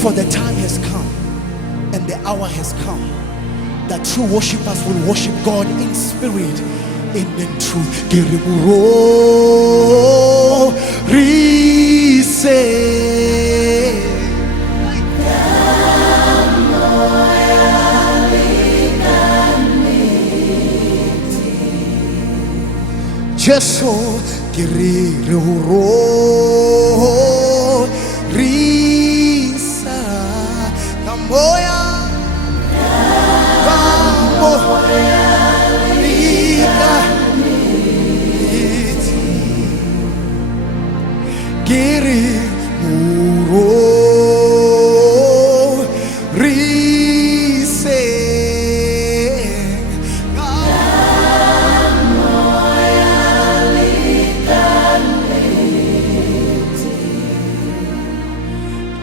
For the time has come and the hour has come that true worshipers will worship God in spirit and in truth. Jesu risa kamoya lika giri muro rise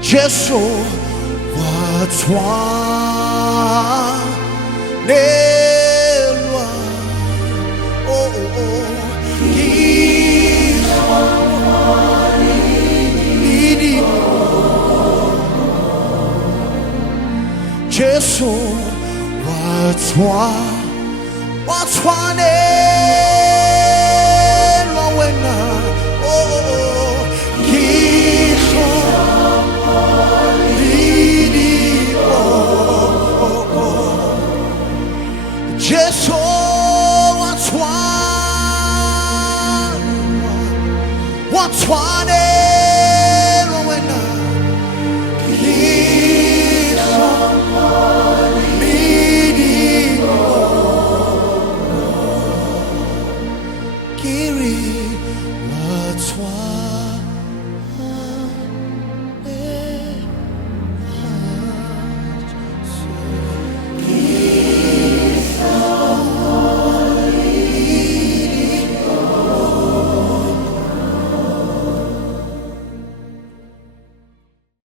Jesu watwa nelwa Jesu watwa nelwa